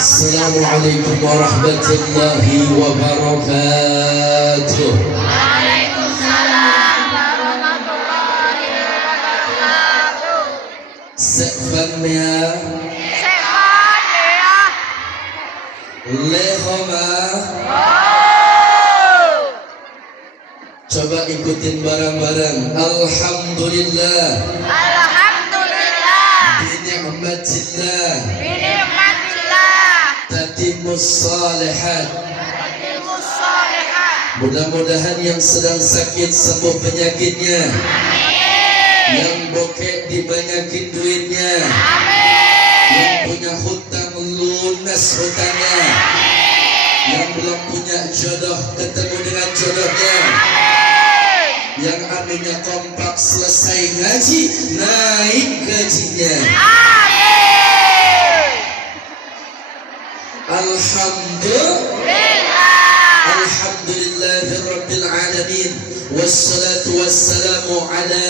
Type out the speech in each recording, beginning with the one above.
Assalamualaikum warahmatullahi wabarakatuh. Waalaikumsalam warahmatullahi wabarakatuh. Sekfannya Lehoma. Coba ikutin bareng-bareng. Alhamdulillah. Alhamdulillah. Binikmatillah. Binikmatillah. Tatimmus salihat. Tatimmus salihat. Mudah-mudahan yang sedang sakit sembuh penyakitnya. Amin. Yang bokek dibanyakin duitnya. Amin. Yang punya hutang lunas hutangnya. Amin. Yang belum punya jodoh ketemu dengan jodohnya. Yang aminnya kompak selesai ngaji naik gajinya. Amin. Alhamdulillahirabbil alamin. Wassalatu wassalamu ala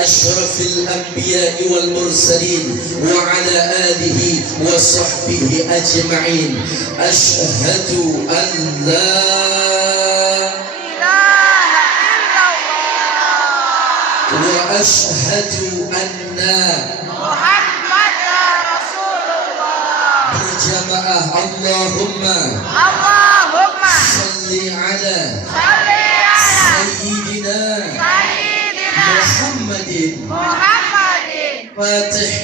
asyrafil anbiya'i wal mursalin wa ala alihi wa sahbihi ajma'in. Asyhadu an la wa asyhadu anna Muhammadar Rasulullah. berjamaah Allahumma salli ala Salli ala sayyidina Sayyidina Muhammadin Muhammadin. Fatih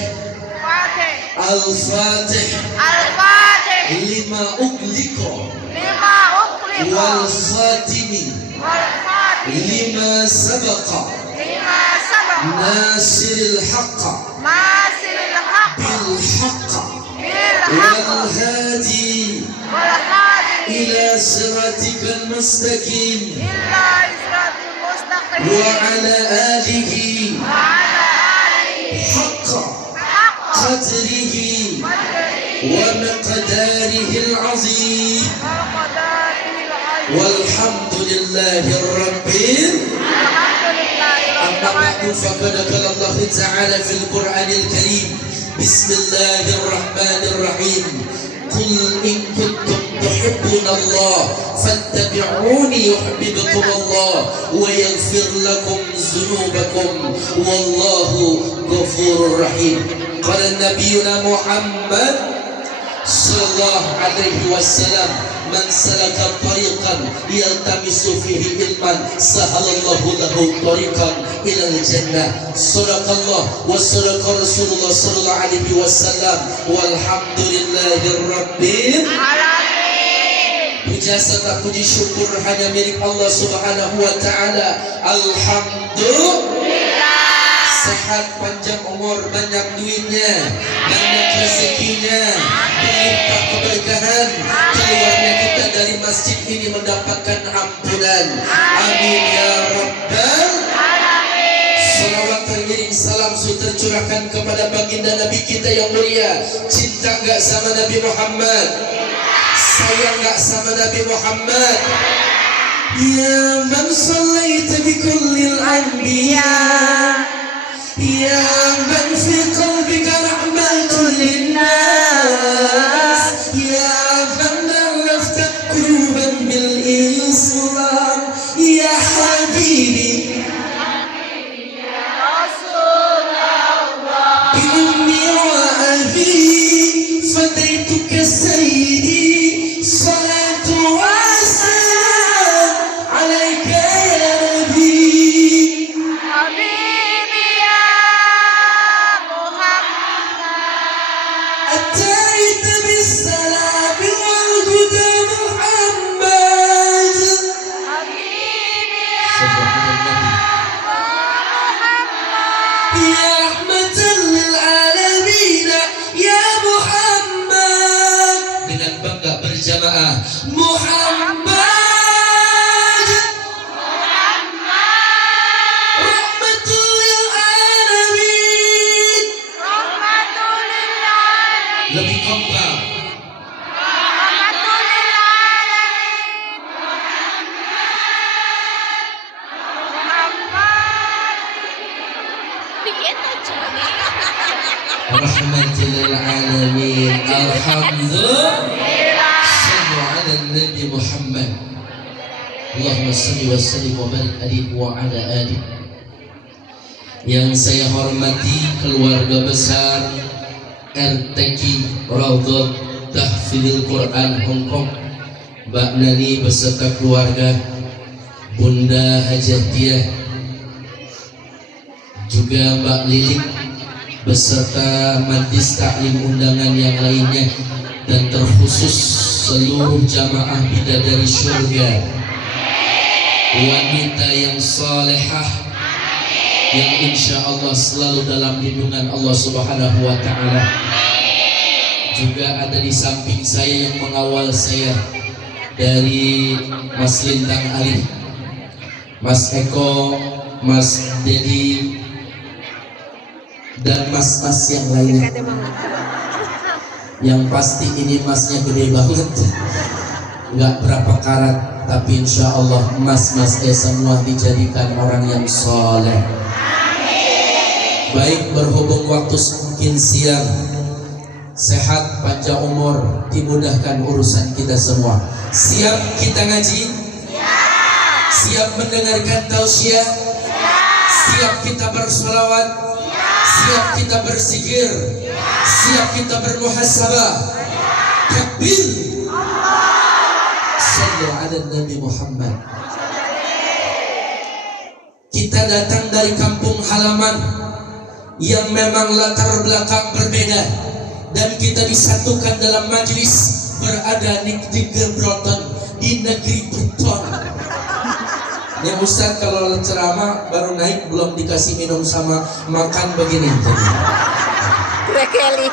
Fatih. al-Fatih Al-Fatih. lima ughliqa Lima ukhliqa. wal khatimi Wal Fatih. lima sabaqa Lima sabaqa. nasiril haqqa Masil haqq. bil haqqa Bil wal haqq. hadi Wal hadi. ila siratikal mustaqim Illa isratil mustaqim. wa ala alihi Wa ala alihi. haqqa Haqq. qadrihi Qadrihi. wa miqdarihi al-azim. Wa qadarihil azim. Walhamdulillahi rabbil. Alhamdulillahi Amma rabbil ba'du, faqad qala Allah ta'ala fil Qur'anil Karim. Bismillahirrahmanirrahim. Qul in kuntum tuhibbuna Allah fattabi'uni yuhibbukum Allah wa yaghfir lakum dhunubakum wallahu ghafurur rahim. Qala nabiyyuna Muhammad sallallahu alaihi wasallam, man salaka tariqan yaltamisu fihi ilman sahalallahu lahu tariqan ilal jannah. Sadaqallah wa sadaqa Rasulullah sallallahu alaihi wasallam. Walhamdulillahirabbil alamin. puja serta puji syukur hanya milik Allah Subhanahu wa taala. Alhamdulillah. Sehat, panjang umur, banyak duitnya, banyak rezekinya, berlimpah keberkahan, keluarnya kita dari masjid ini mendapatkan ampunan. Amin ya rabbal Alamin. salawat teriring salam tercurahkan kepada baginda Nabi kita yang mulia. Cinta enggak sama Nabi Muhammad? Sayang enggak sama Nabi Muhammad? Ya man sallaita bi kullil anbiya, ya man fi qalbika rahmatun linnas, ya man arafta quluban bil islam, ya habibi Rasulullah. bi ummi wa abi fadaituka sayyidi salatu wa salam alaika ya nabi. Habibi ya Muhammad. أتيت بالسلام والهدى محمد. Habibi ya Muhammad. يا رحمة للعالمين يا محمد. Dengan bangga berjamaah Muhammad rahmatul lil alamin. Rahmatul lil alamin. Lebih kompak. Rahmatul lil alamin. Muhammad. Piye to jenenge? rahmatil alamin. Alhamdulillah. Sallu ala Nabi Muhammad. Allahumma salli wa sallim wa barik alaihi wa ala alihi. Yang saya hormati keluarga besar RTQ Raudhat Tahfidzul Quran Hong Kong, Mbak Nani beserta keluarga, Bunda Hajatiah, juga Mbak Lilik beserta majlis taklim undangan yang lainnya, dan terkhusus seluruh jamaah bidadari surga, wanita yang salehah yang insya Allah selalu dalam lindungan Allah Subhanahu wa Ta'ala. Juga ada di samping saya yang mengawal saya dari Mas Lintang Ali, Mas Eko, Mas Dedi, dan mas-mas yang lainnya. Yang pasti ini masnya gede banget, nggak berapa karat, tapi insya Allah mas-mas semua dijadikan orang yang soleh. Baik, berhubung waktu semakin siang, sehat, panjang umur, dimudahkan urusan kita semua. Siap kita ngaji? Siap mendengarkan tausiah? Siap kita bersolawat? Siap kita berzikir? Siap kita bermuhasabah? Takbir! Sallu ala Nabi Muhammad. Kita datang dari kampung halaman yang memang latar belakang berbeda, dan kita disatukan dalam majlis berada di Gebroton, di negeri beton. Ya Ustaz, kalau ceramah baru naik belum dikasih minum sama makan begini. Rekeli.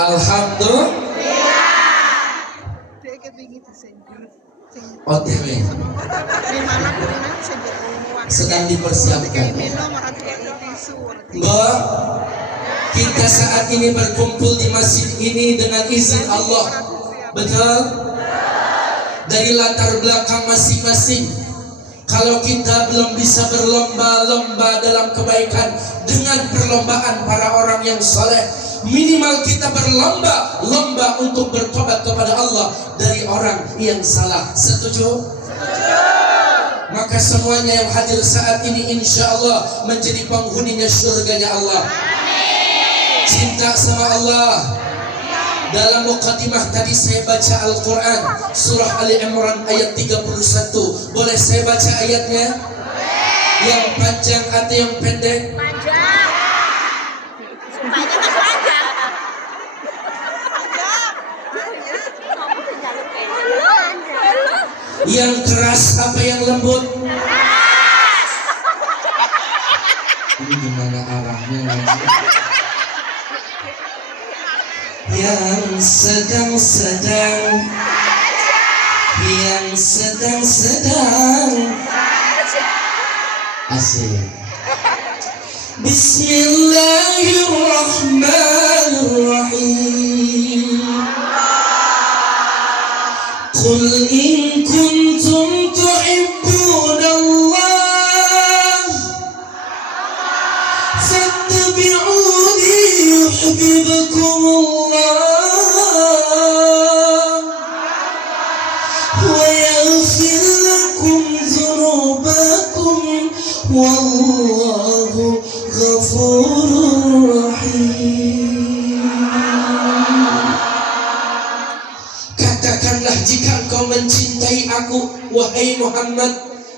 Alhamdulillah. OTW sedang dipersiapkan. Bahwa kita saat ini berkumpul di masjid ini dengan izin Allah. Betul? Dari latar belakang masing-masing. Kalau kita belum bisa berlomba-lomba dalam kebaikan dengan perlombaan para orang yang soleh, minimal kita berlomba-lomba untuk bertobat kepada Allah dari orang yang salah. Setuju? Maka semuanya yang hadir saat ini insya Allah menjadi penghuninya surganya Allah. Cinta sama Allah. Dalam muqaddimah tadi saya baca Al-Quran surah Ali Imran ayat 31. Boleh saya baca ayatnya? Yang panjang atau yang pendek? Panjang. Sumpahnya kan panjang. Yang keras apa yang lembut? Ini gimana arahnya lagi? Yang sedang-sedang, yang sedang-sedang. Asik. Bismillahirrahmanirrahim. Qul in kuntum tuhibbunallah fattabi'uni yuhibbukumullah wa yaghfir lakum dzunubakum wallahu ghafurur rahim. Katakanlah, jika engkau mencintai aku, wahai Muhammad,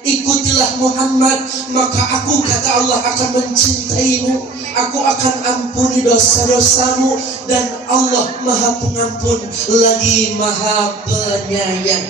ikutilah Muhammad, maka aku, kata Allah, akan mencintaimu. Aku akan ampuni dosa-dosamu, dan Allah Maha Pengampun lagi Maha Penyayang.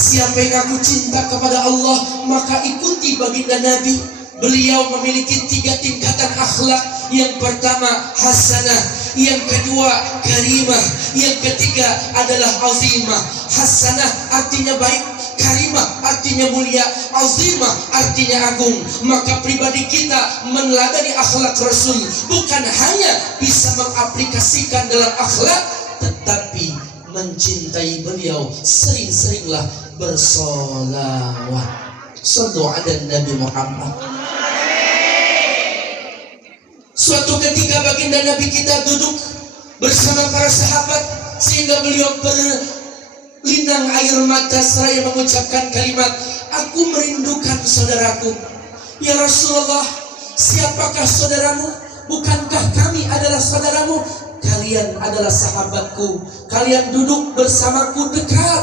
Siapa yang aku cinta kepada Allah, maka ikuti baginda Nabi. Beliau memiliki 3 tingkatan akhlak. Yang pertama hasanah, yang kedua karimah, yang ketiga adalah azimah. Hasanah artinya baik, karimah artinya mulia, azimah artinya agung. Maka pribadi kita meneladani akhlak Rasul bukan hanya bisa mengaplikasikan dalam akhlak, tetapi mencintai beliau. Sering-seringlah bersolawat. Sallu ala Nabi Muhammad. Suatu ketika baginda Nabi kita duduk bersama para sahabat, sehingga beliau berlinang air mata seraya mengucapkan kalimat, aku merindukan saudaraku. Ya Rasulullah, siapakah saudaramu? Bukankah kami adalah saudaramu? Kalian adalah sahabatku. Kalian duduk bersamaku dekat.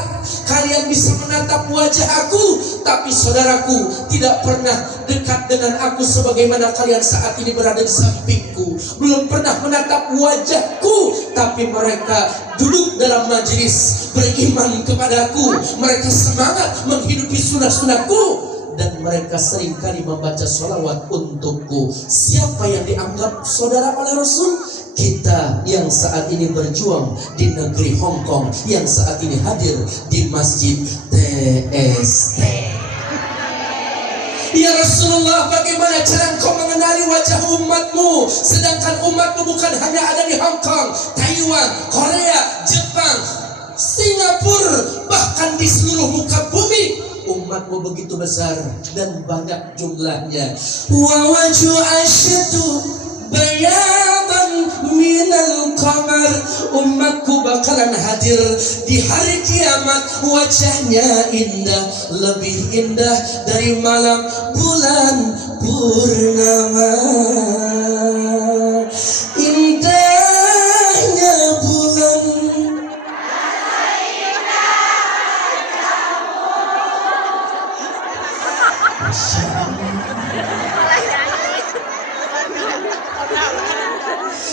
Kalian bisa menatap wajah aku. Tapi saudaraku tidak pernah dekat dengan aku sebagaimana kalian saat ini berada di sampingku. Belum pernah menatap wajahku. Tapi mereka duduk dalam majelis, beriman kepadaku. Mereka semangat menghidupi sunnah-sunnahku. Dan mereka seringkali membaca sholawat untukku. Siapa yang dianggap saudara oleh Rasul? Kita yang saat ini berjuang di negeri Hong Kong, yang saat ini hadir di Masjid TST. Ya Rasulullah, bagaimana cara engkau mengenali wajah umatmu? Sedangkan umatmu bukan hanya ada di Hong Kong, Taiwan, Korea, Jepang, Singapura, bahkan di seluruh muka bumi. Umatmu begitu besar dan banyak jumlahnya. Wa waju asyadu bayadan minal qamar. Umatku bakalan hadir di hari kiamat, wajahnya indah, lebih indah dari malam bulan purnama. Indahnya bulan,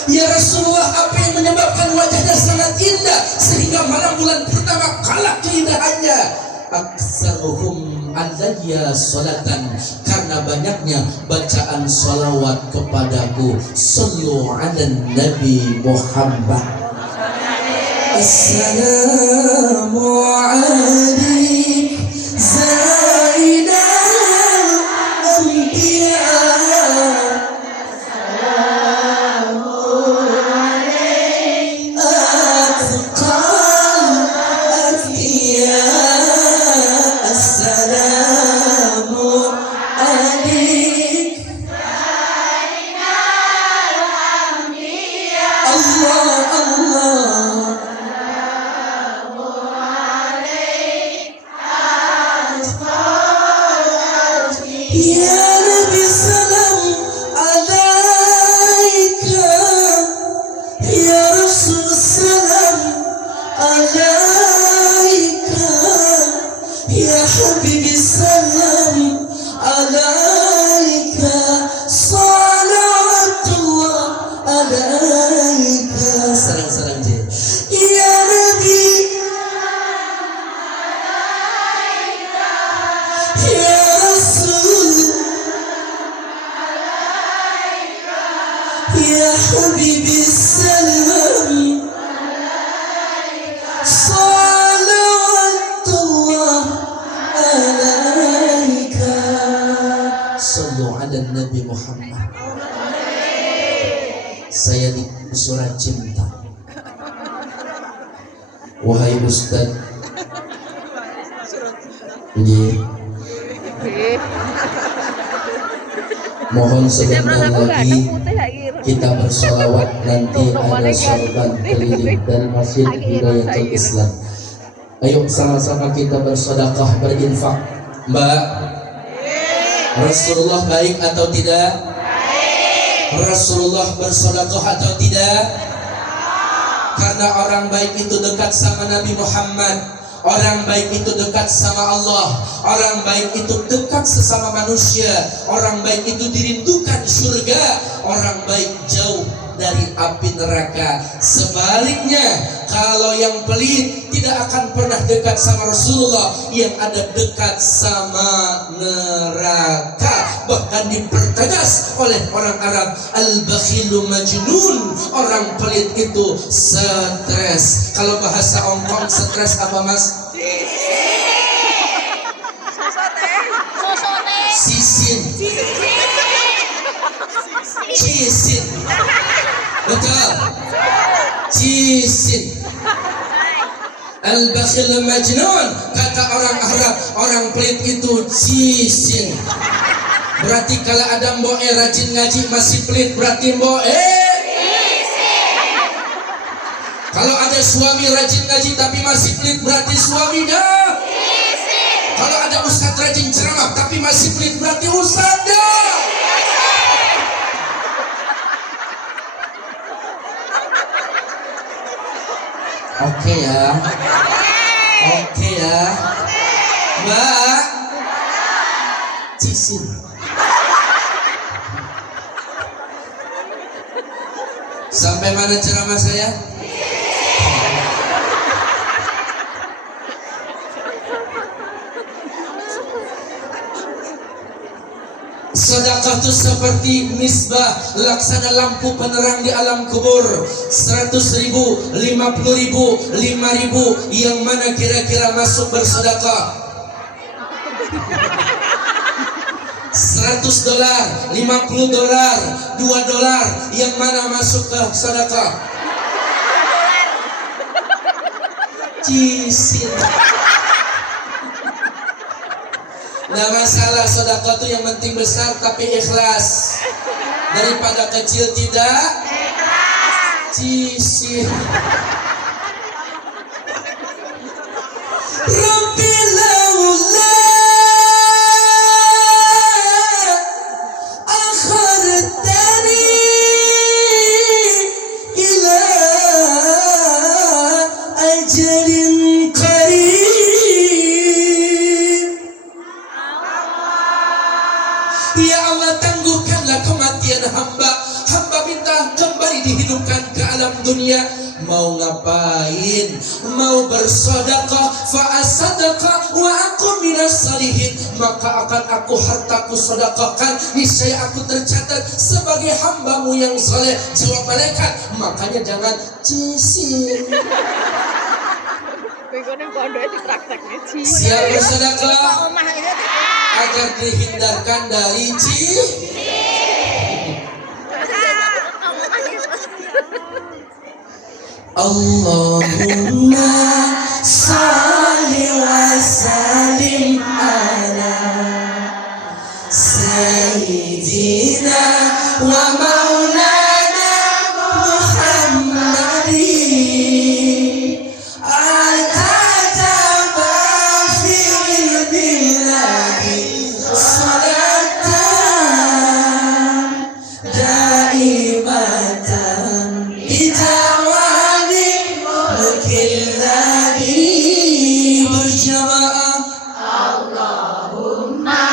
ya Rasulullah, apa yang menyebabkan wajahnya sangat indah sehingga malam bulan pertama kalah keindahannya? Aksaruhum alayya salatan, karena banyaknya bacaan salawat kepadaku. Sallu ala Nabi Muhammad. Assalamu alaikum Zainal Anbiya. Nabi Muhammad. Saya di surat cinta. Wahai Ustaz, mohon sebentar lagi kita bersolawat, nanti ada sorban keliling dari Masjid Hidayatul Islam. Ayo sama-sama kita bersedekah, berinfak. Mbak, Rasulullah baik atau tidak? Baik. Rasulullah bersedekah atau tidak? Karena orang baik itu dekat sama Nabi Muhammad. Orang baik itu dekat sama Allah. Orang baik itu dekat sesama manusia. Orang baik itu dirindukan surga. Orang baik jauh dari api neraka. Sebaliknya, kalau yang pelit tidak akan pernah dekat sama Rasulullah, yang ada dekat sama neraka. Bahkan dipertegas oleh orang Arab, al-bakhilu majnun, orang pelit itu stres. Kalau bahasa Hongkong, stres apa mas? Sisin. Cisin. Betul. Cisin. Al-bakhil majnun, kata orang Arab, orang pelit itu cisin. Berarti kalau ada mboe rajin ngaji masih pelit, berarti mboe. Kalau ada suami rajin ngaji tapi masih pelit, berarti suaminya. Kalau ada ustadz rajin ceramah tapi masih pelit, berarti ustadznya. Oke ya. Oke ya. Mbak Cisin. Sampai mana ceramah saya? Sedekah itu seperti misbah, laksana lampu penerang di alam kubur. 100.000, 50.000, 5.000, yang mana kira-kira masuk bersedekah? $100, $50, $2, yang mana masuk ke sedekah? Cisin. Nah, masalah sedekah itu yang penting besar tapi ikhlas, daripada kecil tidak ikhlas. Cisin. Rabbi laula akhartani ila ajalin qarib. Ya Allah, tangguhkanlah kematian hamba. Hamba minta kembali dihidupkan ke alam dunia. Mau ngapain? Mau bersedekah. Fa'asadaqah wa aku minas salihin. Maka akan aku hartaku sedekahkan. Niscaya aku tercatat sebagai hambamu yang saleh. Jawab malaikat, makanya jangan cisin. Siap bersedekah agar dihindarkan dari Allahumma salli wa sallim ala sayyidina wa maulana Muhammadin al-kataba fil billahi salatan daimatan bidawani mukilladi berjamaah. Allahumma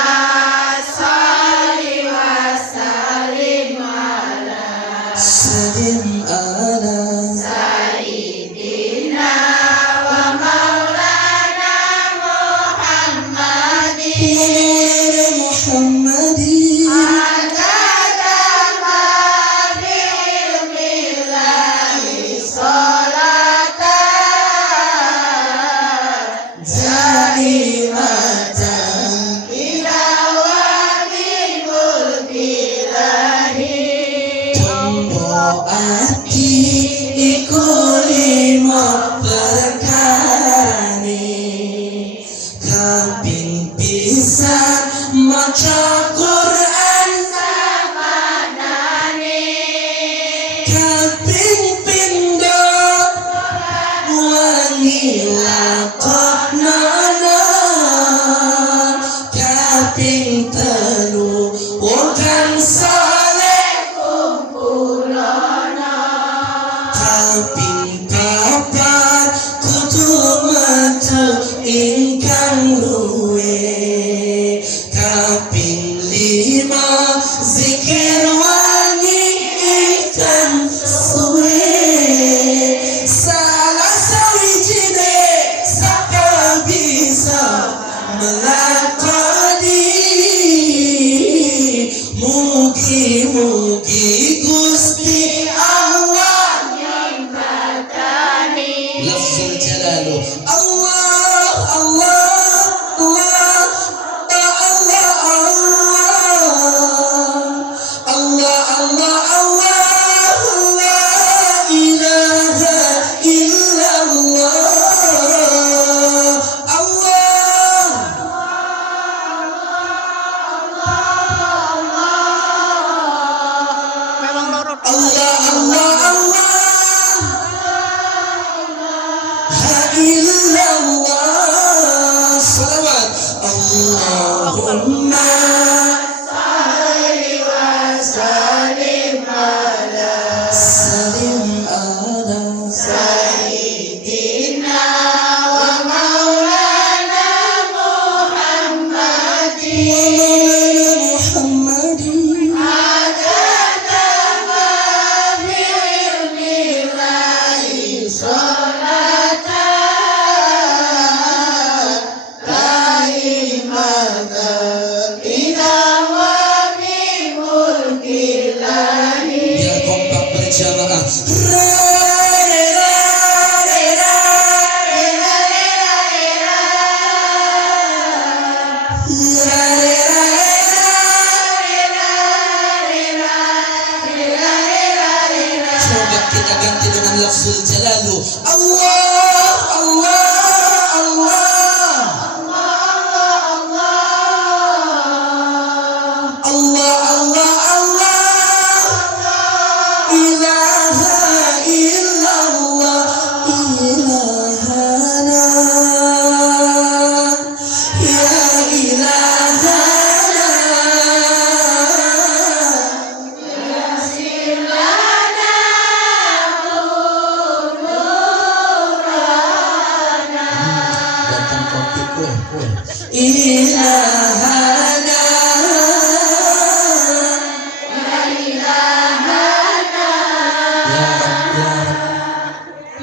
salli wa sallim ala Salim ala sayyidina wa maulana Muhammadin Muhammadin al-kataba fil billahi salatan daimatan bidawami mulkilahi. Tombo aki ikulimo berkani kaping pisan maca Quran Samanani kaping pindho wangi lakonana kaping telu wong kang saleh kumpulono kaping papat kudu metu ingkang luwe kaping lima zikir wangi ingkang suwe salah sawijine saka bisa melakoni mugi-mugi Gusti Allah nyembatani lafzul jalalu Allah Allah Allah Allah Allah Allah Allah Allah La illallah salawat Allahumma salli wa sallim ala salim ala sayyidina wa maulana Muhammadin Muhammadin adada ma fi ilmillahi sholatan kaimatan ila wa fi mulkillahi. biar kompak berjamaah coba kita ganti dengan lafzul jalalu Allah Allah Allah Allah Allah Allah ilaha illallah ilahana ya ilahana datang kopi kue ilahana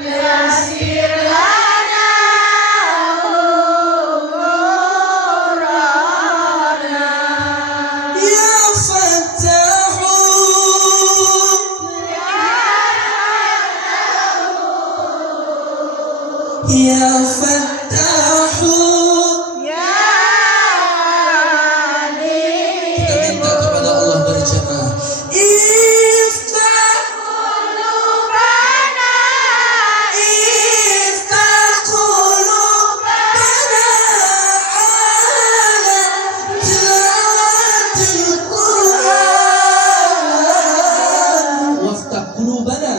ya Yasir lana umurana ya fatahu ya fatahu kita minta kepada Allah berjamaah iftah qulubana iftah qulubana ala tilawatil Qur'an waftah qulubana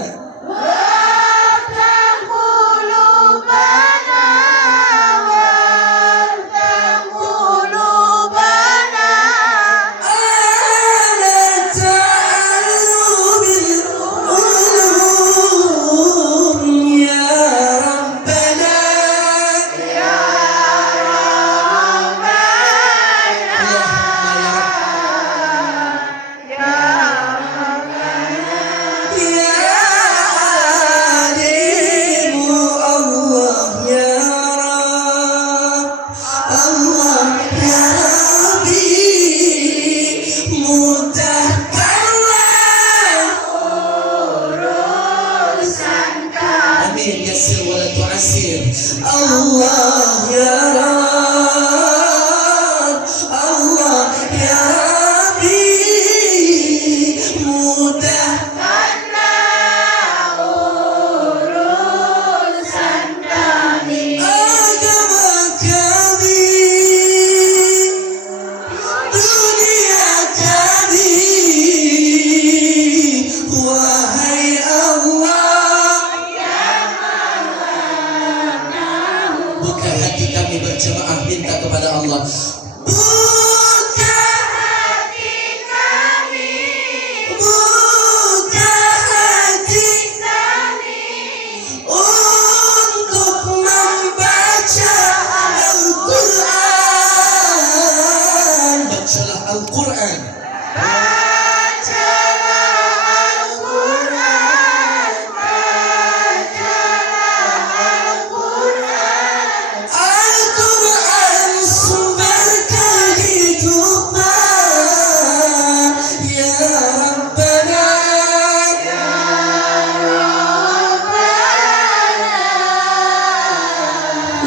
ala ta'allubil ulum ya rabbana ya alimu Allah ya Rabb Allah ya Rabbi mudahkanlah amin yassir wa la tu'assir Allah ya Rabb Allah ya Rabbi mudahkanlah agama kami dunia kami wahai Allah buka hati kami berjamaah minta kepada Allah buka hati kami buka hati kami untuk membaca Al-Quran bacalah Al-Quran Al-Quran sumber kehidupan ya Rabbana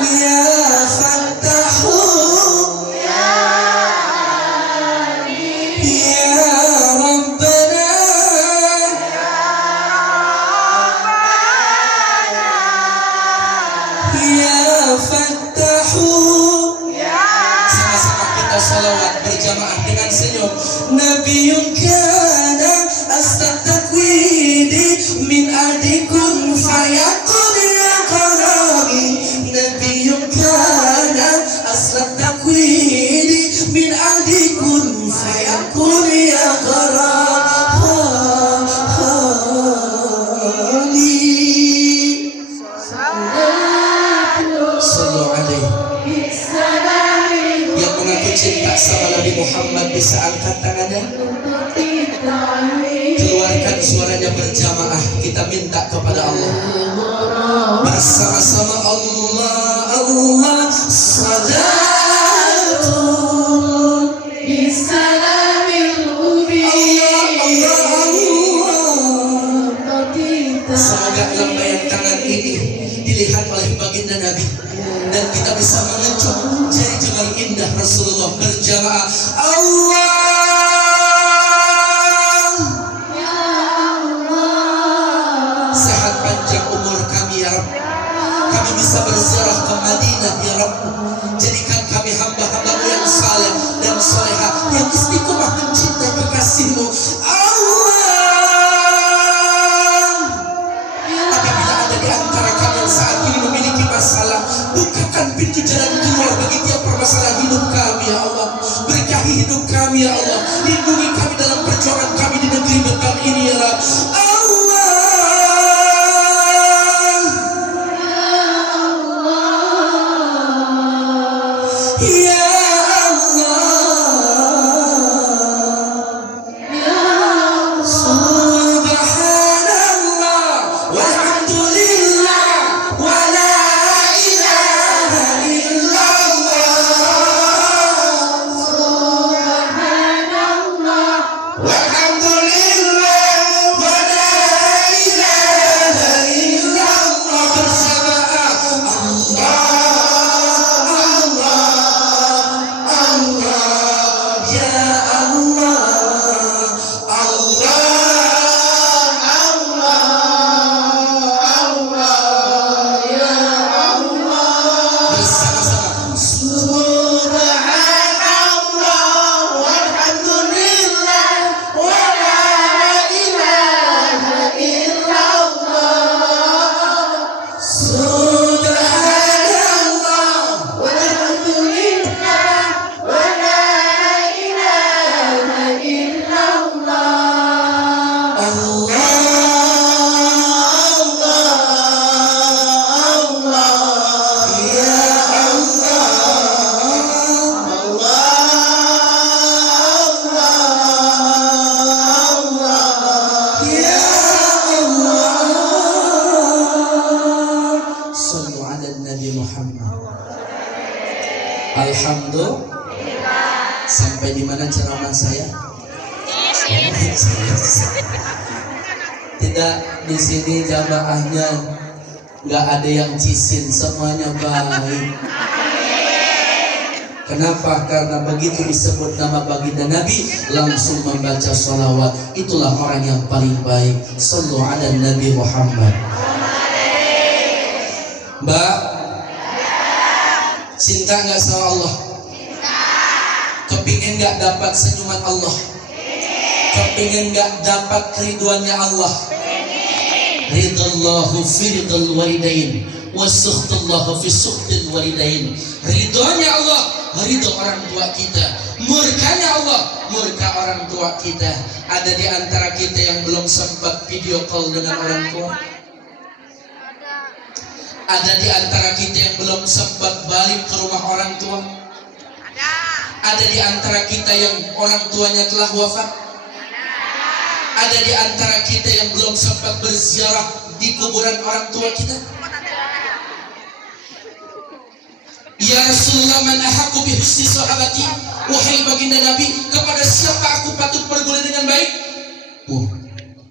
ya Fattahu ya Rabbana ya Fattahu sama-sama kita salawat berjamaah dengan senyum Nabiun kana astaq takwidi فيكون يا غرالي Sallu alaihi. Yang mengaku cinta sama Nabi Muhammad bisa angkat tangannya. Keluarkan suaranya berjamaah. Kita minta kepada Allah. Bersama-sama Allah, Allah salatu Bisalamil ubi Semoga lambaian tangan ini dilihat oleh baginda Nabi dan kita bisa mengecup jari jemari indah Rasulullah berjamaah. Allah, Ya Allah, sehat panjang umur kami ya Rabb. Kami bisa berziarah ke Madinah ya Rabb. Jadikan kami hamba-hambamu yang saleh dan salehah yang istiqomah mencintai kekasihmu. Di antara kami yang saat ini memiliki masalah, bukakan pintu jalan keluar bagi tiap permasalahan hidup kami ya Allah. Berkahi hidup kami ya Allah. Lindungi kami dalam perjuangan kami di negeri Mekah ini ya Rabb. Allah, ya Alhamdulillah. Sampai di mana ceramah saya? Tidak, di sini jamaahnya nggak ada yang cisin, semuanya baik. Kenapa? Karena begitu disebut nama baginda Nabi langsung membaca sholawat. Itulah orang yang paling baik. Sallu ala Nabi Muhammad. Mbak, cinta nggak sama Allah? Cinta. Kepingin nggak dapat senyuman Allah? Kepingin nggak dapat keriduannya Allah? Ridallahu fi ridal walidain wa sukhtullahu fi sukhtil walidain. Ridhonya Allah, ridho orang tua kita. Murkanya Allah, murka orang tua kita. Ada di antara kita yang belum sempat video call dengan orang tua? Ada di antara kita yang belum sempat balik ke rumah orang tua? Ada di antara kita yang orang tuanya telah wafat? Ada di antara kita yang belum sempat berziarah di kuburan orang tua kita? Ya Rasulullah, man ahaqqu bi husni sahabati, wahai baginda Nabi, kepada siapa aku patut bergaul dengan baik?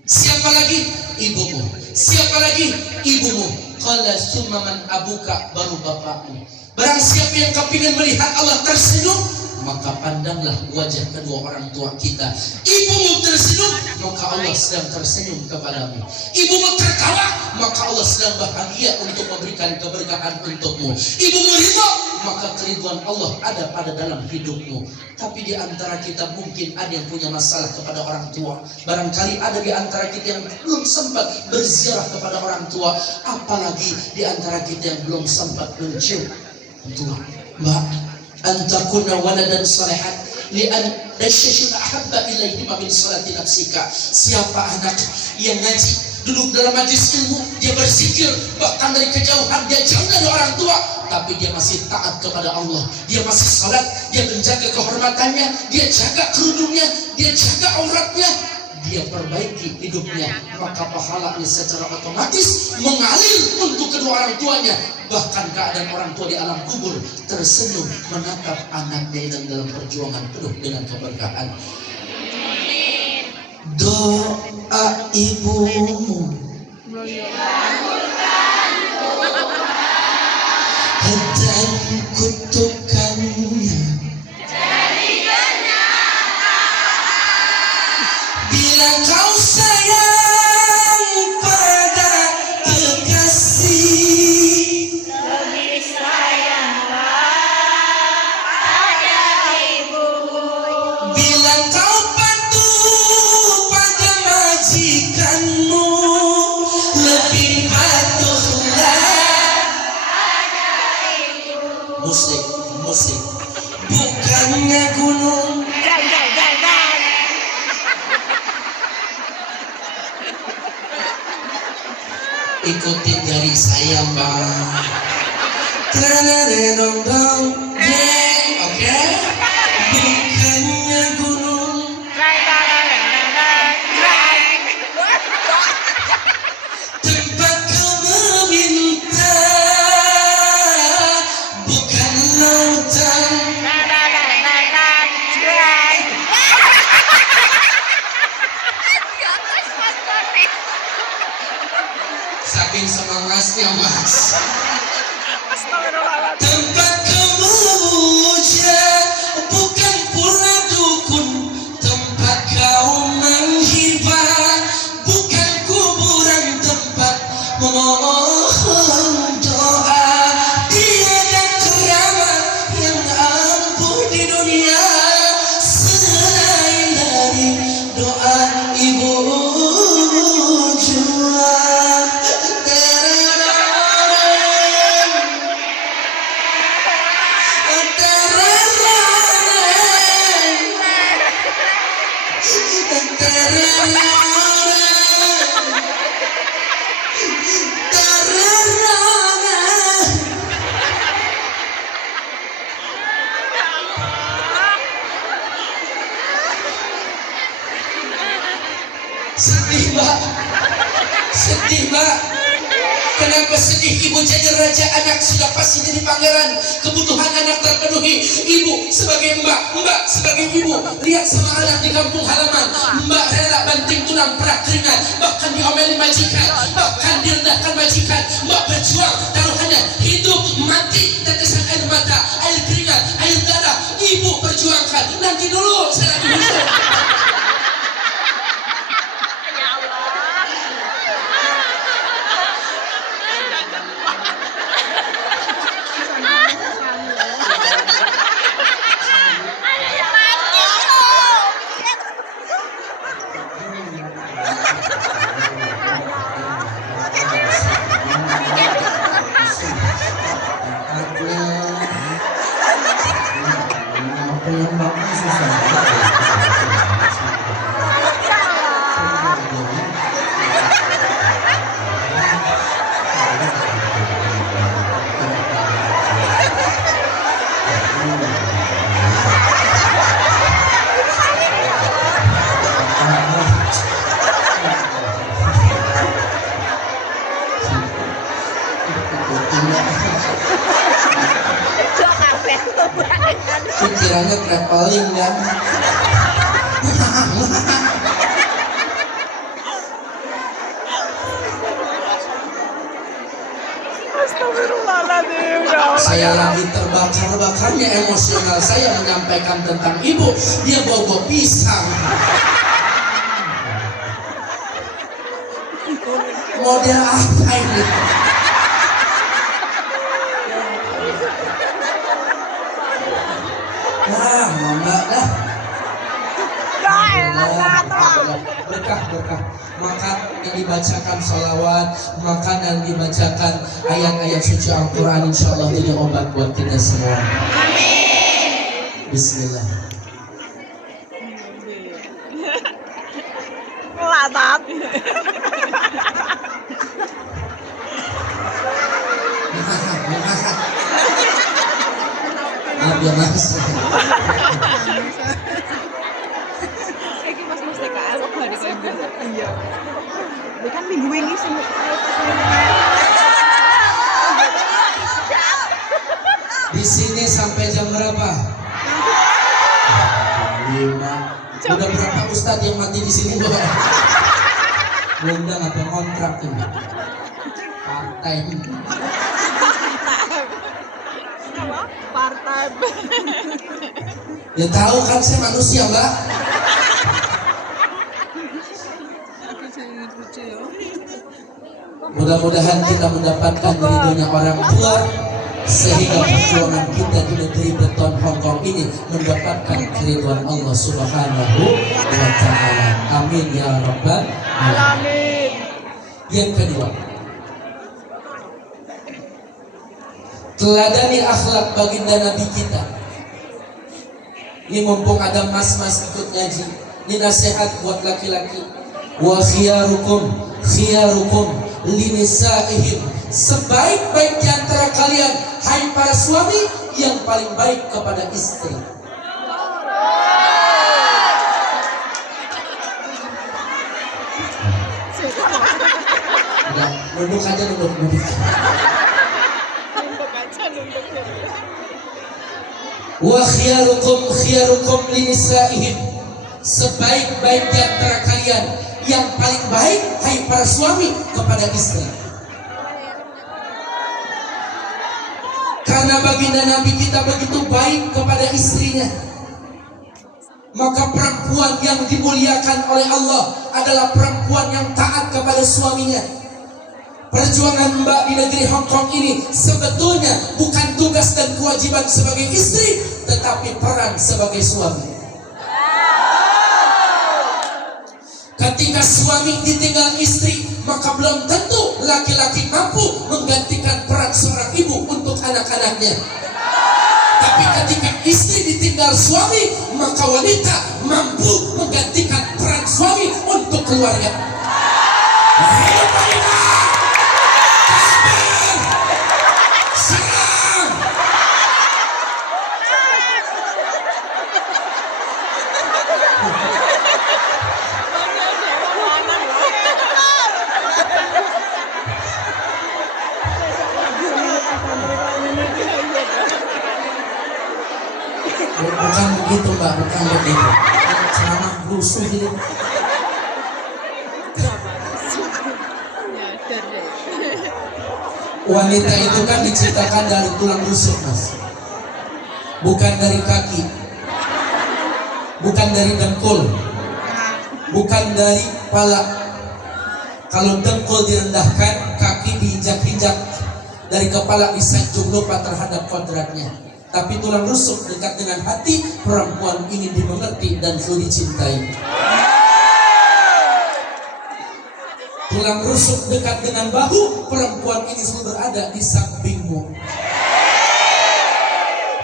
Siapa lagi? Ibumu. Siapa lagi? Ibumu. Qala summa man abuka, baru bapakmu. Barang siapa yang kepingin melihat Allah tersenyum, maka pandanglah wajah kedua orang tua kita. Ibumu tersenyum, maka Allah sedang tersenyum kepadamu. Ibumu tertawa, maka Allah sedang bahagia untuk memberikan keberkahan untukmu. Ibumu ridho, maka keriduan Allah ada pada dalam hidupmu. Tapi di antara kita mungkin ada yang punya masalah kepada orang tua. Barangkali ada di antara kita yang belum sempat berziarah kepada orang tua. Apalagi di antara kita yang belum sempat mencium tua. Mbak, antakuna waladan salihan, li'an dasyashuna ahabba ilaihi min salati nafsika. Siapa anak yang ngaji, duduk dalam majlis ilmu, dia berzikir, bahkan dari kejauhan dia jauh dari orang tua, tapi dia masih taat kepada Allah, dia masih salat, dia menjaga kehormatannya, dia jaga kerudungnya, dia jaga auratnya, dia perbaiki hidupnya, maka pahalanya secara otomatis mengalir untuk kedua orang tuanya. Bahkan keadaan orang tua di alam kubur tersenyum menatap anaknya yang dalam perjuangan penuh dengan keberkahan. Doa ibumu dan kutukannya bila kau sayang pada kekasih, Lebih sayanglah pada ibumu. bila kau patuh pada majikanmu, lebih patuhlah. Musik, musik, bukannya gunung. Ikutin jari saya, Mbak. Dong, oke? Bukannya gunung, tempat kau meminta, bukan lautan. Saking semangatnya, Mas. Tempat kau memuja, bukan pula dukun. Tempat kau menghibah, bukan kuburan. Tempat memohon doa, tiada keramat yang ampuh di dunia selain dari doa ibu jua. Sedih, Mbak. Sedih, Mbak. Kenapa sedih? Ibu jadi raja, anak sudah pasti jadi pangeran. Kebutuhan anak terpenuhi. Ibu sebagai mbak, mbak sebagai ibu, lihat sama anak di kampung halaman. Mbak rela banting tulang perah keringat, bahkan diomelin majikan, bahkan direndahkan majikan. Mbak berjuang, taruhannya hidup mati, tetesan air mata, air keringat, air darah. Ibu perjuangkan. Nanti dulu, saya lagi hidup. Pikirannya traveling kan. Saya lagi terbakar-bakarnya emosional saya menyampaikan tentang ibu. Dia bawa pisang. Model apa ini? Nah, enggak dah. Berkah. Makan yang dibacakan salawat, makan yang dibacakan ayat-ayat suci Al-Quran, insya Allah jadi obat buat kita semua. Amin. Bismillah. Melatat. Maaf ya mas. Iki pas mesti KL kok hari kaya gitu. Iya. Dia kan minggu ini sih Di sini sampai jam berapa? 5. Udah berapa ustadz yang mati di sini bu? Undang atau kontrak ini? Partai ini. Partai. Ya tahu kan saya manusia mbak. Mudah-mudahan kita mendapatkan ridhonya orang tua sehingga perjuangan kita di negeri beton Hongkong ini mendapatkan keriduan Allah Subhanahu wa Ta'ala. Amin ya rabbal alamin. Yang kedua, teladani akhlak baginda Nabi kita. Ini mumpung ada mas-mas ikut ngaji, ini nasihat buat laki-laki. Wa khiyarukum linisaihim, sebaik-baik di antara kalian, hai para suami, yang paling baik kepada istri. Udah, nunduk aja, nunduk. Wa khiyarukum linisaihim, sebaik-baik di antara kalian, yang paling baik, hai para suami, kepada istri. Karena baginda Nabi kita begitu baik kepada istrinya, maka perempuan yang dimuliakan oleh Allah adalah perempuan yang taat kepada suaminya. Perjuangan mbak di negeri Hongkong ini sebetulnya bukan tugas dan kewajiban sebagai istri, tetapi peran sebagai suami. Ketika suami ditinggal istri, maka belum tentu laki-laki mampu menggantikan peran seorang ibu untuk anak-anaknya. Tapi ketika istri ditinggal suami, maka wanita mampu menggantikan peran suami untuk keluarga. Bukan begitu mbak, bukan begitu. Ceramah rusuh ini. Wanita itu kan diciptakan dari tulang rusuk mas, bukan dari kaki, bukan dari dengkul, bukan dari kepala. Kalau dengkul direndahkan, kaki diinjak-injak, dari kepala disanjung lupa terhadap kodratnya. Tapi tulang rusuk dekat dengan hati, perempuan ingin dimengerti dan selalu dicintai. Tulang rusuk dekat dengan bahu, perempuan ini selalu berada di sampingmu.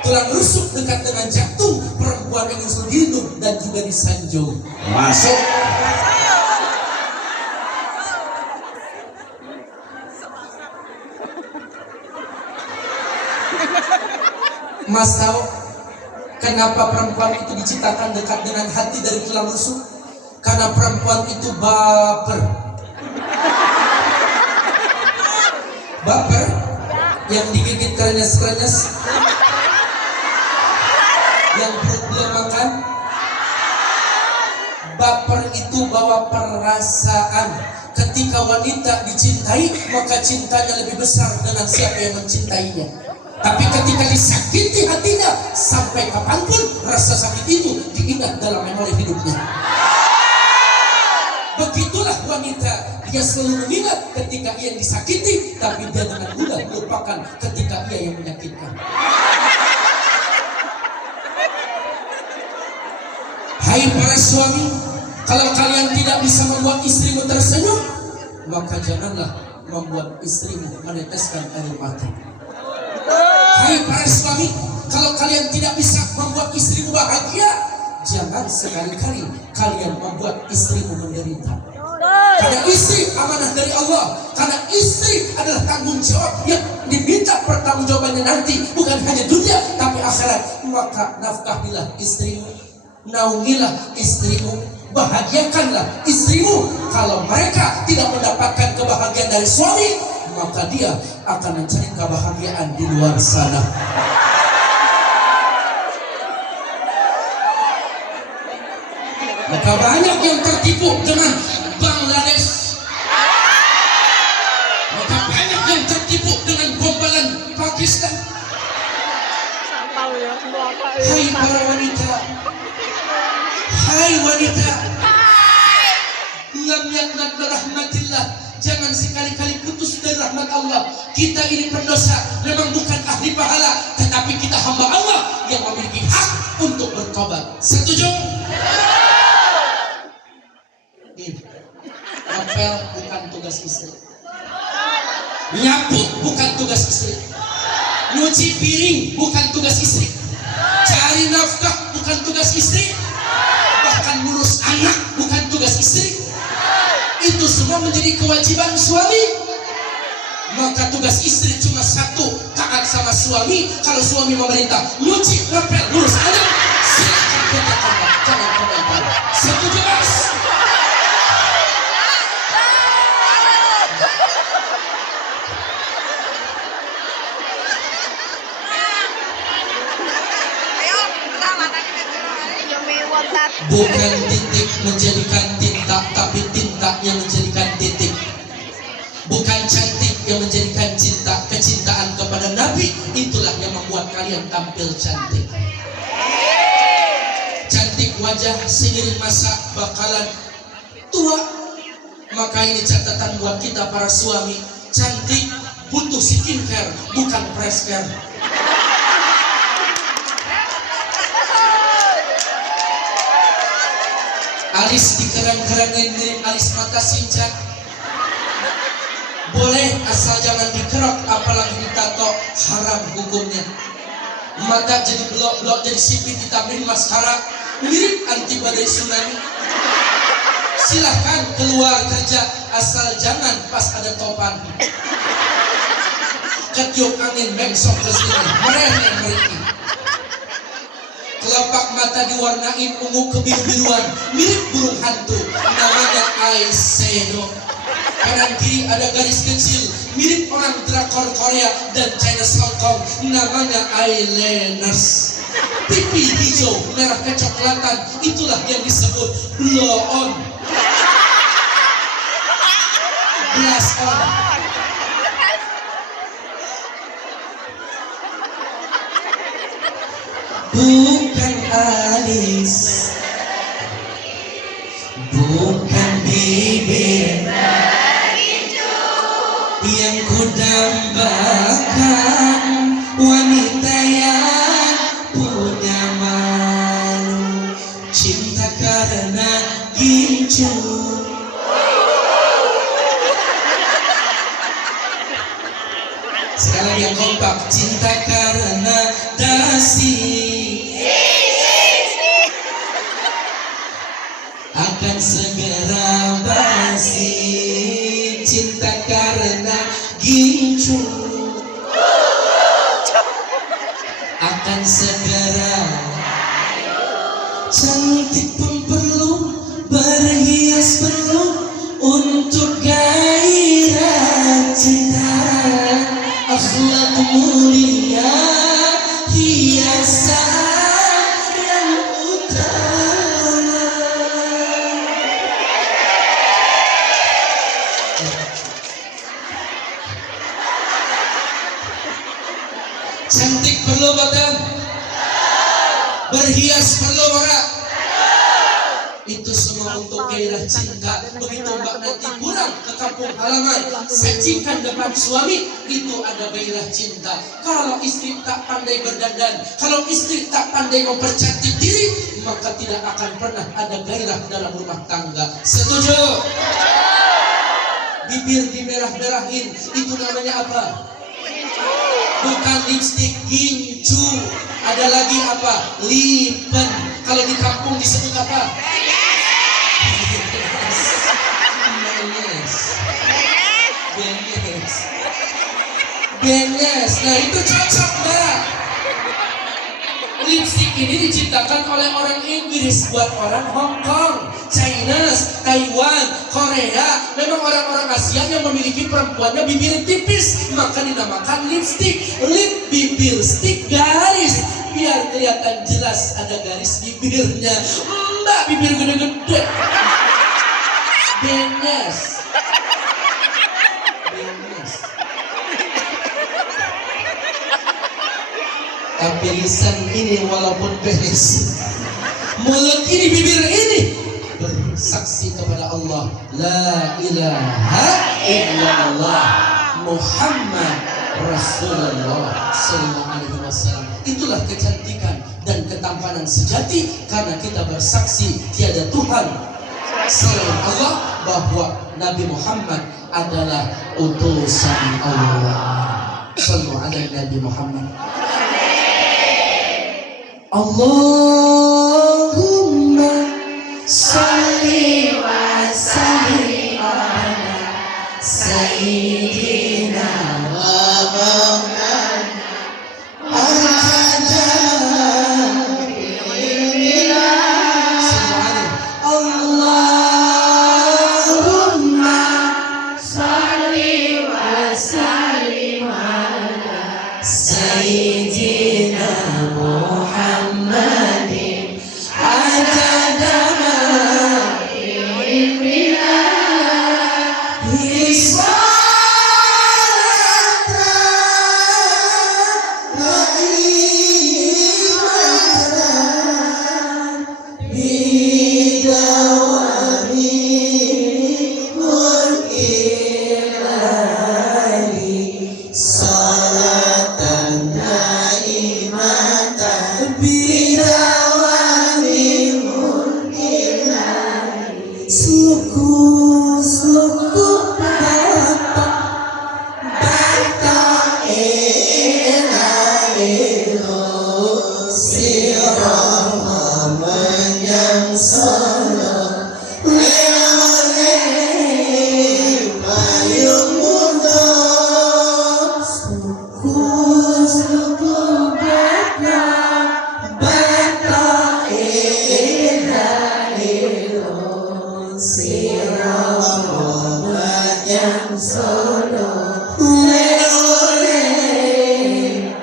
Tulang rusuk dekat dengan jantung, perempuan ini selalu dilindung dan juga disanjung. Masuk. Mas tahu kenapa perempuan itu diciptakan dekat dengan hati dari tulang rusuk? Karena perempuan itu baper. Baper yang digigit krenyes-krenyes, yang perut belum makan. Baper itu bawa perasaan. Ketika wanita dicintai, maka cintanya lebih besar dengan siapa yang mencintainya. Tapi ketika disakiti hatinya, sampai kapanpun rasa sakit itu diingat dalam memori hidupnya. Begitulah wanita, dia selalu mengingat ketika ia disakiti, tapi dia dengan mudah melupakan ketika ia yang menyakitkan. Hai para suami, kalau kalian tidak bisa membuat istrimu tersenyum, maka janganlah membuat istrimu meneteskan air mata. Hai para suami, kalau kalian tidak bisa membuat istrimu bahagia, Jangan sekali-kali kalian membuat istrimu menderita. Karena istri amanah dari Allah. Karena istri adalah tanggung jawab yang diminta pertanggungjawabannya nanti, bukan hanya dunia tapi akhirat. Maka nafkahilah istrimu, naungilah istrimu, bahagiakanlah istrimu. Kalau mereka tidak mendapatkan kebahagiaan dari suami, maka dia akan mencari kebahagiaan di luar sana. Maka banyak yang tertipu dengan Bangladesh. Maka banyak yang tertipu dengan gombalan Pakistan. Hai para wanita, hai wanita, lam yaqnat rahmatillah. Jangan sekali-kali putus dari rahmat Allah. Kita ini pendosa, memang bukan ahli pahala, tetapi kita hamba Allah yang memiliki hak untuk bertobat. Setuju? Ngapel bukan tugas istri. Nyapu bukan tugas istri. Nyuci piring bukan tugas istri. Cari nafkah bukan tugas istri. Bahkan ngurus anak bukan tugas istri. Itu semua menjadi kewajiban suami. Maka tugas istri cuma satu, taat sama suami. Kalau suami memerintah nyuci, ngapel, ngurus anak, silakan katakan, jangan komentar. Setuju mas? Bukan titik menjadikan tinta, tapi tinta yang menjadikan titik. Bukan cantik yang menjadikan cinta. Kecintaan kepada Nabi itulah yang membuat kalian tampil cantik. Cantik wajah seiring masa bakalan tua. Maka ini catatan buat kita para suami. Cantik butuh skincare, bukan press care. Alis dikerang-kerangin mirip alis mata sincap. Boleh asal jangan dikerok, apalagi ditato, haram hukumnya. Mata jadi blok-blok, jadi sipit, ditambahin maskara, mirip anti badai tsunami. Silahkan keluar kerja, asal jangan pas ada topan. Ketiup angin mengsok ke sini, mereka. Kelopak mata diwarnain ungu kebiru-biruan, mirip burung hantu, namanya eyeshadow. Kanan kiri ada garis kecil, mirip orang drakor Korea dan Chinese Hong Kong, namanya eyeliners. Pipi hijau, merah kecoklatan, itulah yang disebut blow on. Blush on. Bukan alis, bukan bibir yang kudambakan, wanita yang punya malu, cinta karena gincu. Sekali yang kompak, cinta karena dasi. Akan segera basi, cinta karena gincu. Akan segera. Cantik pun perlu, berhias perlu untuk gairah cinta. Akhlak mulia, hiasan yang utama. Cantik perlu badan, berhias perlu ora. Itu semua untuk gairah cinta. Begitu mbak nanti pulang ke kampung halaman, sajikan depan suami, itu ada gairah cinta. Kalau istri tak pandai berdandan, kalau istri tak pandai mempercantik diri, maka tidak akan pernah ada gairah dalam rumah tangga. Setuju? Bibir dimerah-merahin, itu namanya apa? Bukan lipstik, gincu. Ada lagi apa? Lipen. Kalau di kampung disebut apa? Benes. Benes. Benes. Nah itu cocok Mbak. Lipstick ini diciptakan oleh orang Inggris buat orang Hong Kong, China, Taiwan, Korea. Memang orang-orang Asia yang memiliki perempuannya bibir tipis, maka dinamakan lipstick. Lip bibir, stick garis, biar kelihatan jelas ada garis bibirnya. Mbak bibir gede-gede. Benes. Benes. Tapi lisan ini walaupun beres, mulut ini, bibir ini bersaksi kepada Allah, la ilaha illallah Muhammad Rasulullah sallallahu alaihi wasallam. Itulah kecantikan dan ketampanan sejati, karena kita bersaksi tiada Tuhan selain Allah, bahwa Nabi Muhammad adalah utusan Allah. Sallu ala Nabi Muhammad. Allahumma salli wa sallim ala sayyidina wa maulana Allahumma salli wa sallim ala sayyidina Muhammadin adada ma ilmihi salatan wa imatan bidawami mulkilahi salatan naimatan bidawami mulkilahi. Sluku bata elo sirama menyang sono leone mayung muda. Sluku bata elo sirama menyang sono leone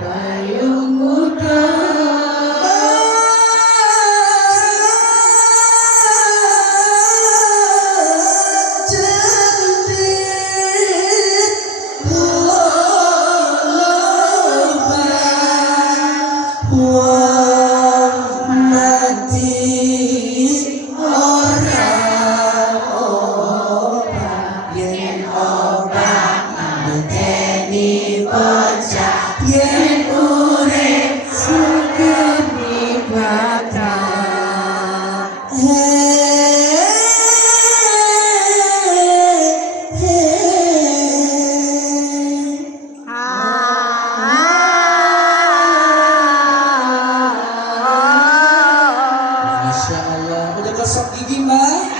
mayung muda. Yen urip sugeng ibadah. Masya Allah, udah gosok gigi Mbak?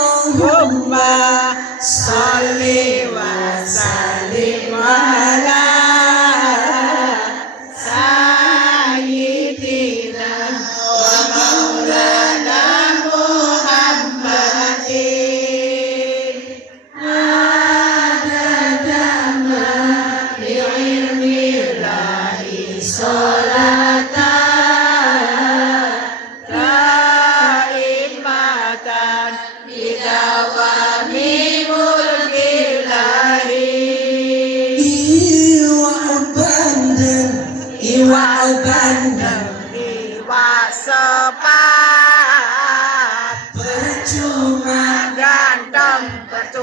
Allahumma salli wa sallim ala sayyidina wa maulana Muhammadin adada ma bi'ilmillahi salatan taimatan bidawami mulkilahi. Iwa bandeng iwa sepat, percuma gantengnya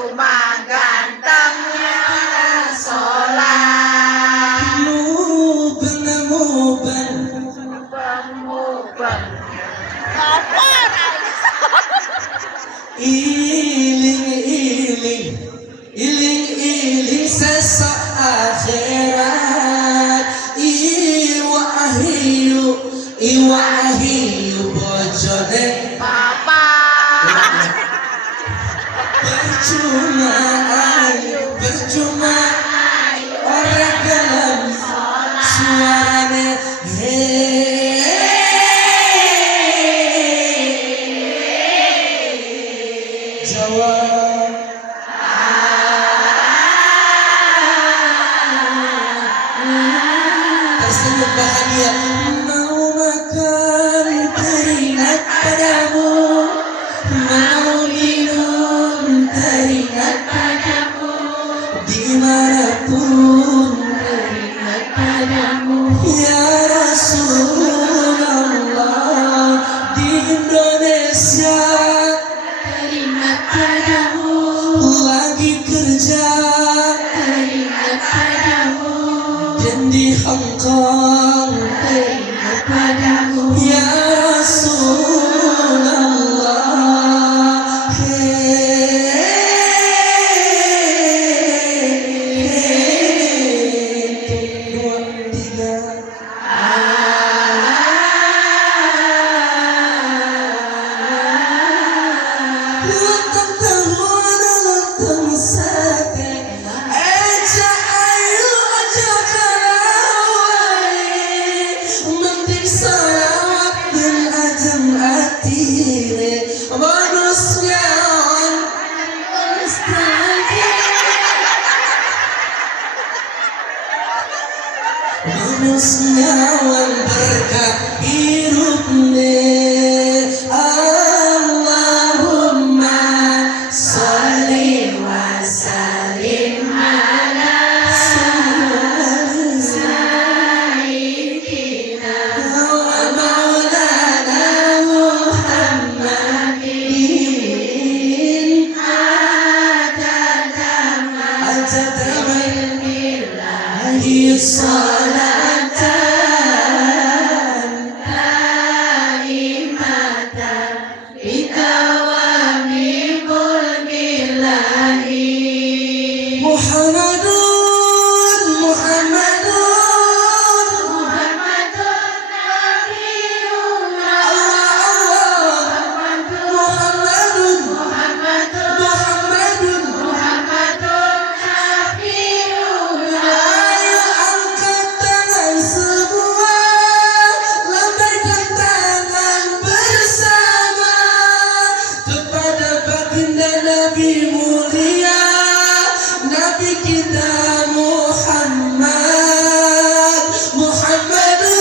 sholat. Muben iling sesok akhirat. iwahi bojone Papa. percuma percuma orang gelem suarane jawab tersenyum bahagia mau makan teringat padamu mau minum teringat padamu dimanapun teringat padamu ya Rasulullah di Indonesia teringat padamu lagi kerja teringat padamu dan di Hong Kong teringat padamu ya Rasulullah dua tiga Lantang terwana lantang sate Eja ayu aja karawai Mending salawat dan ajam atire Bonusnya on Bonusnya on berkah hirupne Allahumma sholli wa sallim ala sayyidina wa maulana Muhammadin adada billahi salatan daimatan bidawami mulkillahi Muhammadun Muhammadun Muhammadun Nabiullah Allah Muhammadun Muhammadun Muhammadun Muhammadun Nabiullah ayo angkat tangan semua lambaikan tangan bersama kepada baginda Nabi mulia Nabi kita Muhammad Muhammadun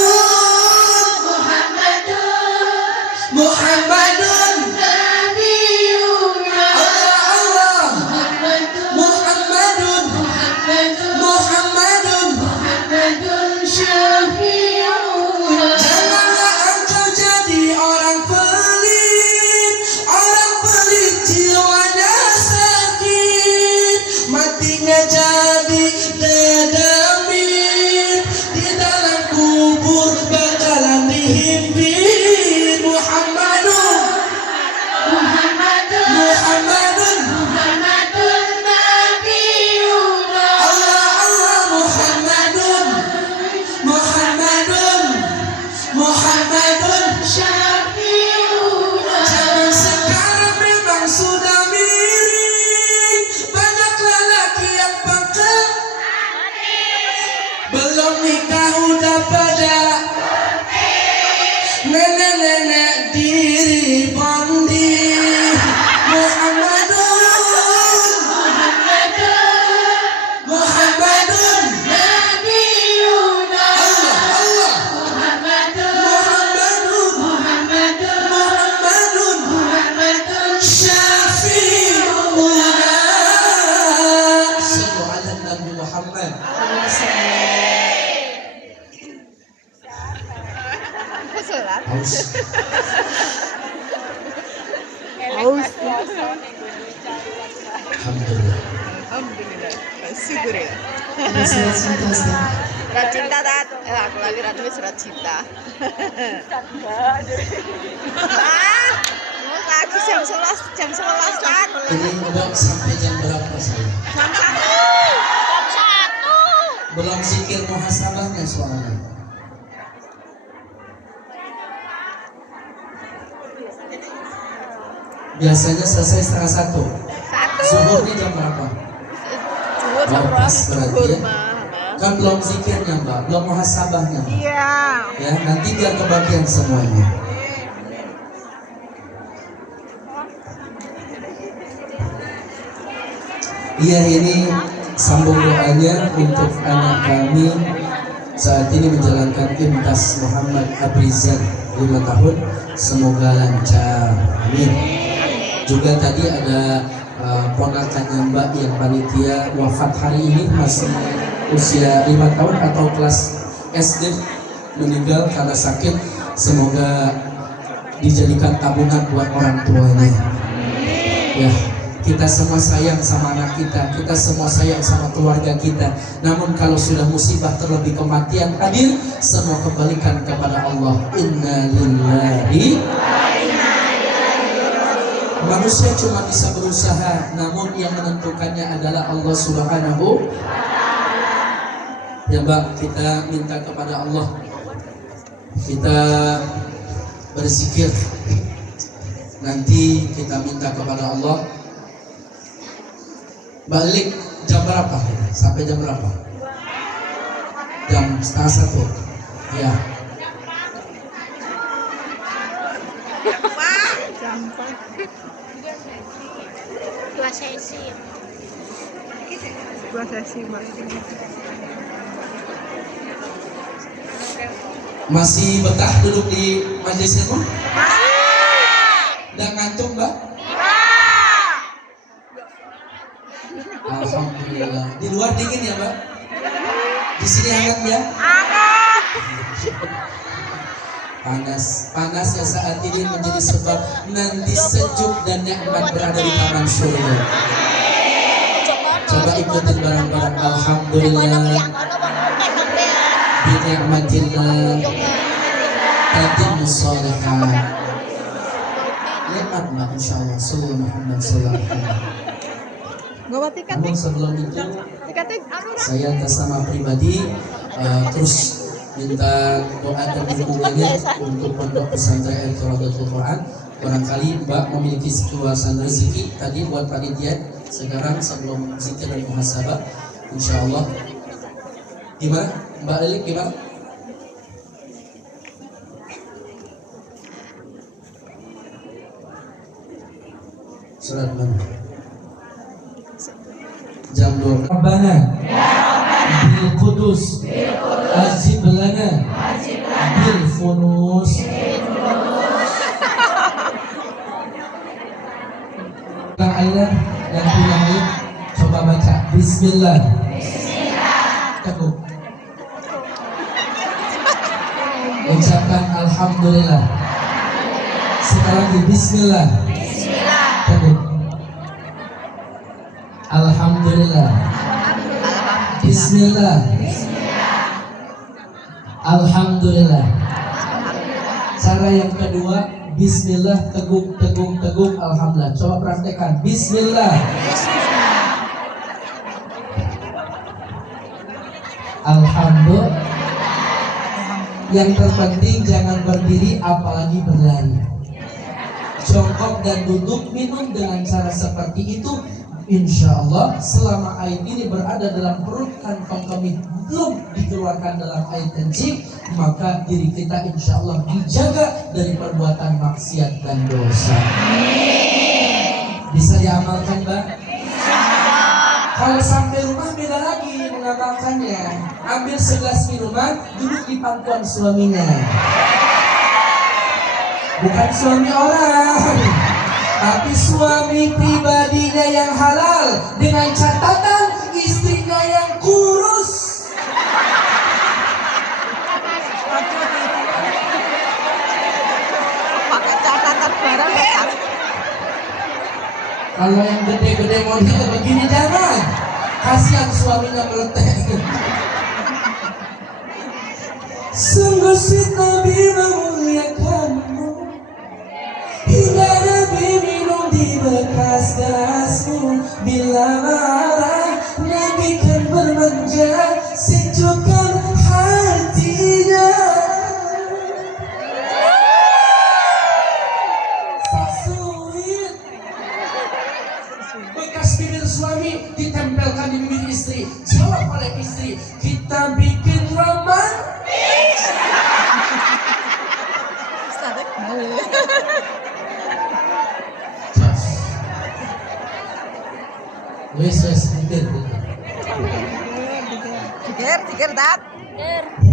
Muhammadun Muhammadun Nabiullah Allah Muhammadun Muhammadun Muhammadun Muhammadun Syafiullah janganlah engkau jadi orang pelit jiwanya sakit matinya jadi dedamit di dalam kubur bakalan dihimpit Muhammadun Muhammadun Muhammadun Muhammadun Nabiullah Allah Allah Muhammadun Muhammadun Muhammadun Syafiullah zaman sekarang memang sudah miring banyak lelaki yang pangkat belum nikah udah pada nenek-nenek diri bondi Muhammadun Muhammadun Muhammadun Nabiullah Allah Allah Muhammadun Muhammadun Muhammadun Muhammadun Syafiullah sallu ala Nabi Muhammad haus Haus. alhamdulillah Alhamdulillah. Syukur ya. ini surat cinta Ustaz. Surat cinta tat. Aku lagi nulis surat cinta. Mau lagi jam 11 tat. Ini Mbak sampai jam berapa saya? Jam 1. Belum zikir muhasabahnya soalnya. Biasanya selesai setengah 1. Zuhurnya jam berapa? Zuhur jam Oh, pas berarti zuhur ya. mah. Kan belum zikirnya Mbak, belum muhasabahnya Mbak. Iya. Ya, nanti biar kebagian semuanya. Iya, ini sambung doanya untuk anak kami saat ini menjalankan IMTAS Muhammad Abrizan 5 tahun, semoga lancar, amin. Juga tadi ada ponakannya Mbak yang panitia wafat hari ini, masih usia 5 tahun atau kelas SD, meninggal karena sakit. Semoga dijadikan tabungan buat orang tuanya. Ya, kita semua sayang sama anak kita semua sayang sama keluarga kita. Namun kalau sudah musibah terlebih kematian hadir, semua kembalikan kepada Allah. Inna lillahi. Manusia cuma bisa berusaha, namun yang menentukannya adalah Allah Subhanahu. Ya Mbak, kita minta kepada Allah, kita berzikir, nanti kita minta kepada Allah. Balik jam berapa? Sampai jam berapa? Jam setengah 1. Ya. Dua sesi. Dua sesi, Mbak. Masih betah duduk di majelis ilmu? Udah ngantuk Mbak? Alhamdulillah. Di luar dingin ya Mbak? Di sini hangat ya? Panas ya saat ini menjadi sebab nanti sejuk dan nikmat berada di taman surga. Coba ikutin bareng-bareng. Alhamdulillah bi ni'matillah tatimmu shalihat. Nikmat Mbak insyaallah. Sallallahu Muhammad sallallahu alaihi wasallam. Bawa tiket Namun sebelum itu tiketnya saya atas nama pribadi terus minta doa dan dukungannya untuk pondok pesantren Al-Qur'atul Quran. Barangkali Mbak memiliki keluasan rezeki tadi buat panitia. Sekarang sebelum zikir dan muhasabah, insyaallah. Gimana Mbak Elik, gimana? Surat mana? Jam 2. Rabbana bil Qudus azib lana bil funus. Yang ayat yang punya ayat coba baca Bismillah. Teguh. Ucapkan Alhamdulillah. Sekali lagi Bismillah. Teguh. Alhamdulillah. Bismillah. Alhamdulillah. Cara yang kedua, Bismillah, teguh, teguh, teguh, Alhamdulillah. Coba praktekkan. Bismillah. Alhamdulillah. Yang terpenting jangan berdiri apalagi berlari. Jongkok dan duduk, minum dengan cara seperti itu. Insya Allah selama air ini berada dalam perut kantong kami belum dikeluarkan dalam air kencing, maka diri kita insya Allah dijaga dari perbuatan maksiat dan dosa. Bisa diamalkan Mbak? Kalau sampai rumah beda lagi mengamalkannya. Ambil segelas minuman, duduk di pangkuan suaminya. Bukan suami orang, tapi suami pribadinya yang halal, dengan catatan istrinya yang kurus. pakai catatan barang ya. Kalau yang gede-gede model begini jangan. Kasihan suaminya meletek. Sungguh si Nabi memuliakanmu, hingga Nabi minum di bekas gelasmu. Bila marah Nabi kan bermanja, sejukkan hatinya. Sasuit Jikir dat. Ker.